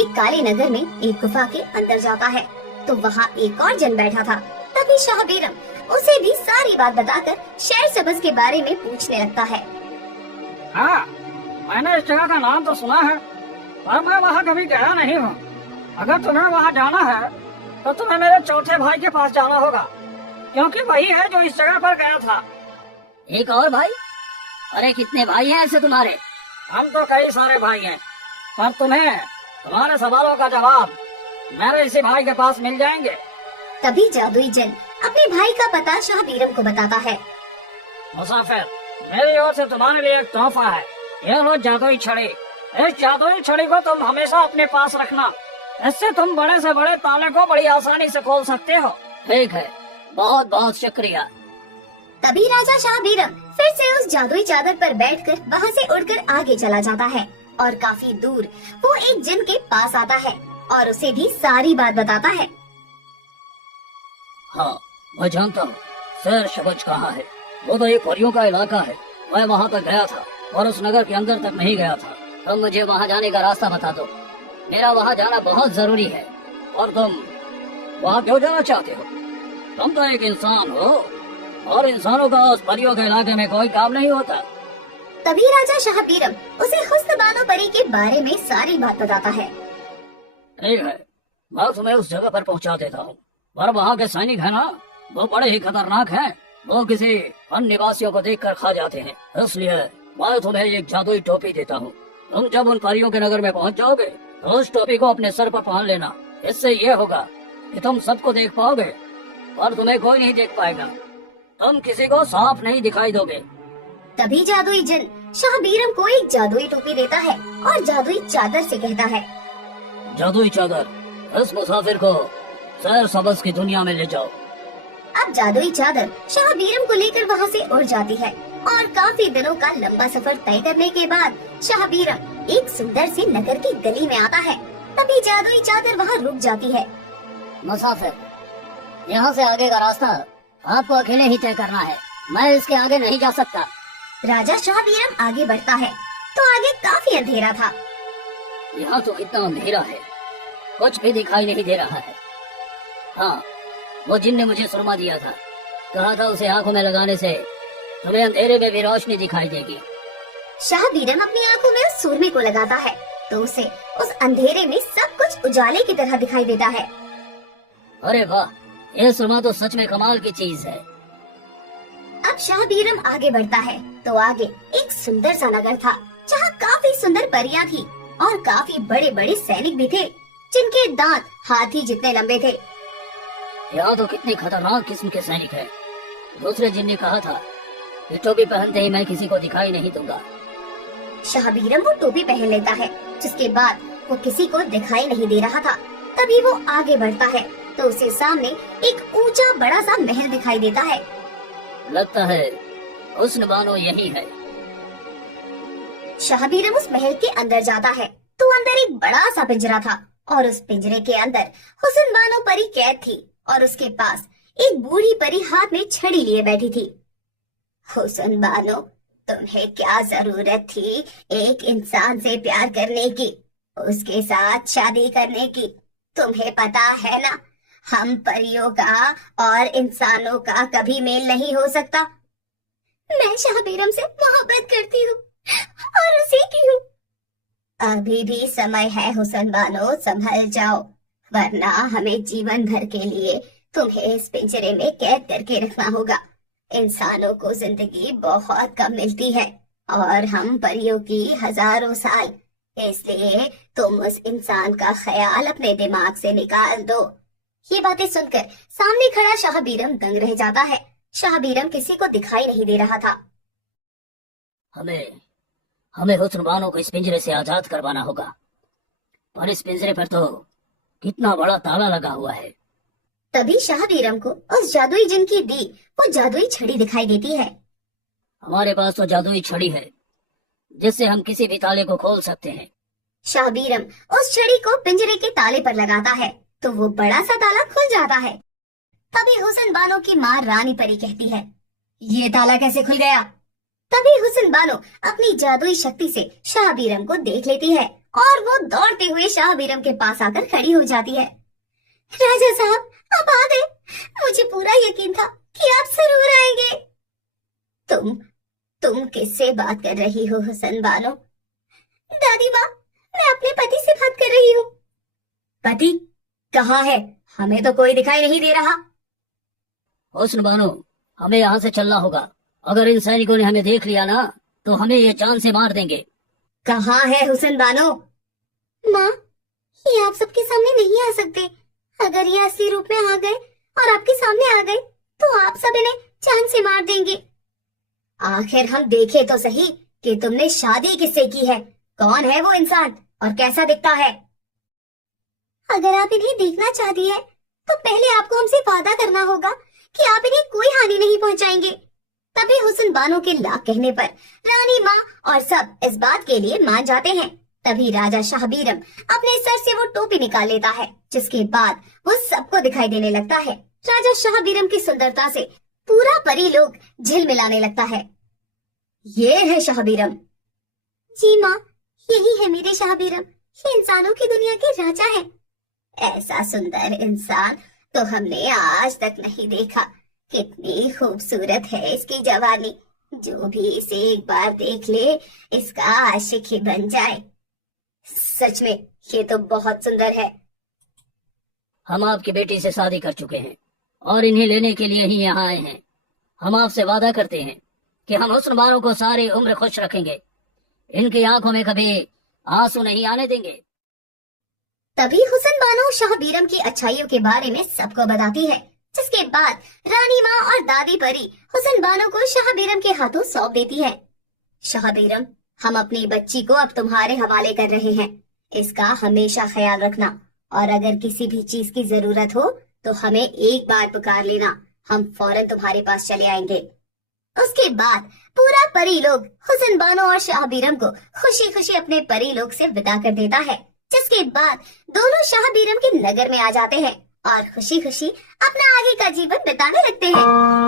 एक काले नगर में एक गुफा के अंदर जाता है तो वहाँ एक और जन बैठा था। तभी शाह बेरम उसे भी सारी बात बताकर शहर सबज के बारे में पूछने लगता है। हाँ, मैंने इस जगह का नाम तो सुना है, पर मैं वहाँ कभी गया नहीं हूँ। अगर तुम्हें वहाँ जाना है तो तुम्हें मेरे चौथे भाई के पास जाना होगा, क्योंकि वही है जो इस जगह पर गया था। एक और भाई? अरे कितने भाई हैं ऐसे तुम्हारे? हम तो कई सारे भाई हैं, पर तुम्हें तुम्हारे सवालों का जवाब मेरे इसी भाई के पास मिल जाएंगे। तभी जादुई जन अपने भाई का पता शाह बेरम को बताता है। मुसाफिर, मेरी ओर से तुम्हारे लिए एक तोहफा है। यह लो जादुई छड़ी। इस जादुई छड़ी को तुम हमेशा अपने पास रखना। इससे तुम बड़े से बड़े ताले को बड़ी आसानी से खोल सकते हो। ठीक है, बहुत बहुत शुक्रिया। तभी राजा शाह बेरम फिर से उस जादुई चादर पर बैठकर वहाँ से उड़कर आगे चला जाता है और काफी दूर वो एक जिन के पास आता है और उसे भी सारी बात बताता है। हाँ, मैं जानता हूँ शहर सबज कहाँ है। वो तो एक परियों का इलाका है। मैं वहाँ तक गया था और उस नगर के अंदर तक नहीं गया था। तुम मुझे वहाँ जाने का रास्ता बता दो, मेरा वहाँ जाना बहुत जरूरी है। और तुम वहाँ क्यों जाना चाहते हो? तुम तो एक इंसान हो और इंसानों का उस परियों के इलाके में कोई काम नहीं होता। तभी राजा शाह बेरम उसे हुस्न बानो परी के बारे में सारी बात बताता है। ठीक है, मैं तुम्हें उस जगह पर पहुंचा देता हूँ, पर वहाँ के सैनिक है ना, वो बड़े ही खतरनाक हैं। वो किसी अन्य निवासियों को देखकर खा जाते हैं। इसलिए मैं तुम्हें एक जादुई टोपी देता हूँ। तुम जब उन परियों के नगर में पहुँच जाओगे तो उस टोपी को अपने सर पर पहन लेना। इससे ये होगा कि तुम सबको देख पाओगे और तुम्हें कोई नहीं देख पाएगा। तुम किसी को साफ नहीं दिखाई दोगे। तभी जादुई जन शाह बेरम को एक जादुई टोपी देता है और जादुई चादर से कहता है। जादुई चादर, इस मुसाफिर को शहर सबज की दुनिया में ले जाओ। अब जादुई चादर शाह बेरम को लेकर वहाँ से उड़ जाती है और काफी दिनों का लंबा सफर तय करने के बाद शाह बेरम एक सुंदर सी नगर की गली में आता है। तभी जादुई चादर वहाँ रुक जाती है। मुसाफिर, यहाँ से आगे का रास्ता आपको अकेले ही तय करना है। मैं इसके आगे नहीं जा सकता। राजा शाह बेरम आगे बढ़ता है तो आगे काफी अंधेरा था। यहाँ तो कितना अंधेरा है, कुछ भी दिखाई नहीं दे रहा है। हाँ, वो जिन ने मुझे सुरमा दिया था, कहा था उसे आंखों में लगाने से तुम्हें अंधेरे में भी रोशनी दिखाई देगी। शाह बेरम अपनी आंखों में उस सूरमे को लगाता है तो उसे उस अंधेरे में सब कुछ उजाले की तरह दिखाई देता है। अरे वाह, ये सुरमा तो सच में कमाल की चीज है। अब शाह बेरम आगे बढ़ता है तो आगे एक सुंदर सा नगर था जहाँ काफी सुंदर परियां थी और काफी बड़े बड़े सैनिक भी थे जिनके दांत हाथी जितने लंबे थे। यहाँ तो कितनी खतरनाक किस्म के सैनिक हैं। दूसरे जिन ने कहा था कि टोपी पहनते ही मैं किसी को दिखाई नहीं दूंगा। शाह बेरम वो टोपी पहन लेता है जिसके बाद वो किसी को दिखाई नहीं दे रहा था। तभी वो आगे बढ़ता है तो उसे सामने एक ऊंचा बड़ा सा महल दिखाई देता है। लगता है हुस्न बानो यही है। शाह बेरम उस महल के अंदर जाता है तो अंदर एक बड़ा सा पिंजरा था और उस पिंजरे के अंदर हुस्न बानो परी कैद थी और उसके पास एक बूढ़ी परी हाथ में छड़ी लिए बैठी थी। हुस्न बानो, तुम्हें क्या जरूरत थी एक इंसान से प्यार करने की, उसके साथ शादी करने की? तुम्हें पता है ना, हम परियों का और इंसानों का कभी मेल नहीं हो सकता। मैं शाह बेरम से मोहब्बत करती हूँ और उसी की हूँ। अभी भी समय है हुस्न बानो, संभल जाओ, वरना हमें जीवन भर के लिए तुम्हें इस पिंजरे में कैद करके रखना होगा। इंसानों को जिंदगी बहुत कम मिलती है और हम परियों की हजारों साल, इसलिए तुम उस इंसान का ख्याल अपने दिमाग से निकाल दो। ये बातें सुनकर सामने खड़ा शाह बेरम दंग रह जाता है। शाह बेरम किसी को दिखाई नहीं दे रहा था। हमें हुस्न बानो को इस पिंजरे से आजाद करवाना होगा, पर इस पिंजरे पर तो कितना बड़ा ताला लगा हुआ है। तभी शाह बेरम को उस जादुई जिन की दी वो जादुई छड़ी दिखाई देती है। हमारे पास तो जादुई छड़ी है जिससे हम किसी भी ताले को खोल सकते हैं। शाह बेरम उस छड़ी को पिंजरे के ताले पर लगाता है तो वो बड़ा सा ताला खुल जाता है। तभी हुस्न बानो की माँ रानी परी कहती है, ये ताला कैसे खुल गया? तभी हुस्न बानो अपनी जादुई शक्ति से शाह बेरम को देख लेती है और वो दौड़ते हुए शाह बीरम के पास आकर खड़ी हो जाती है। राजा साहब, आप आ गए। मुझे पूरा यकीन था कि आप जरूर आएंगे। तुम किससे बात कर रही हो हुस्न बानो? दादी माँ, मैं अपने पति से बात कर रही हूँ। पति कहाँ है? हमें तो कोई दिखाई नहीं दे रहा। हुस्न बानो, हमें यहाँ से चलना होगा। अगर इन सैनिकों ने हमें देख लिया ना तो हमें ये जान से मार देंगे। कहाँ है हुस्न बानो? माँ, ये आप सबके सामने नहीं आ सकते। अगर ये असली रूप में आ गए और आपके सामने आ गए तो आप सब इन्हें जान से मार देंगे। आखिर हम देखे तो सही कि तुमने शादी किससे की है। कौन है वो इंसान और कैसा दिखता है? अगर आप इन्हें देखना चाहती है तो पहले आपको हमसे वादा करना होगा कि आप इन्हें कोई हानि नहीं पहुंचाएंगे। तभी हुस्न बानो के लाख कहने पर रानी माँ और सब इस बात के लिए मान जाते हैं। तभी राजा शाह बीरम अपने सर से वो टोपी निकाल लेता है, जिसके बाद वो सबको दिखाई देने लगता है। राजा शाह बीरम की सुंदरता से पूरा परी लोग झिलमिलाने लगता है। ये है शाह बीरम। जी माँ, यही है मेरे शाह बीरम। ये इंसानों की दुनिया के राजा है। ऐसा सुंदर इंसान तो हमने आज तक नहीं देखा। कितनी खूबसूरत है इसकी जवानी। जो भी इसे एक बार देख ले इसका आशिक ही बन जाए। सच में ये तो बहुत सुंदर है। हम आपकी बेटी से शादी कर चुके हैं और इन्हें लेने के लिए ही यहाँ आए हैं। हम आपसे वादा करते हैं कि हम हुस्न बानो को सारी उम्र खुश रखेंगे। इनकी आंखों में कभी आंसू नहीं आने देंगे। तभी हुस्न बानो शाह बीरम की अच्छाइयों के बारे में सबको बताती है, जिसके बाद रानी माँ और दादी परी हुस्न बानो को शाह बीरम के हाथों सौंप देती है। शाह बीरम, हम अपनी बच्ची को अब तुम्हारे हवाले कर रहे हैं। इसका हमेशा ख्याल रखना और अगर किसी भी चीज की जरूरत हो तो हमें एक बार पुकार लेना। हम फौरन तुम्हारे पास चले आएंगे। उसके बाद पूरा परी लोग हुस्न बानो और शाह बीरम को खुशी खुशी अपने परी लोग से विदा कर देता है, जिसके बाद दोनों शाह बीरम के नगर में आ जाते हैं और खुशी खुशी अपना आगे का जीवन बिताने लगते हैं।